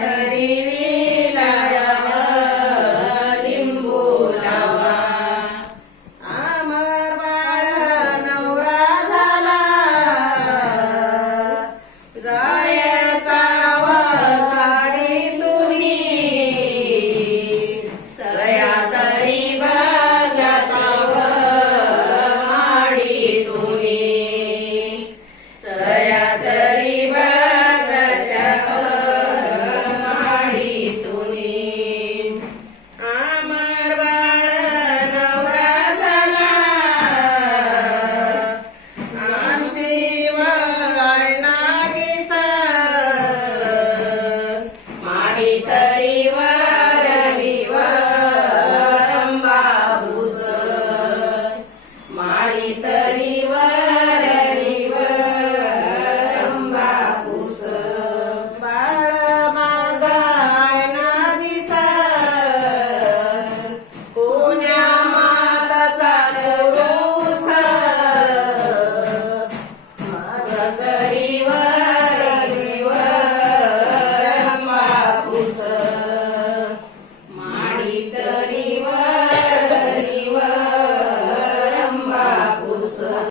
கதறிவி அடித்தறிவ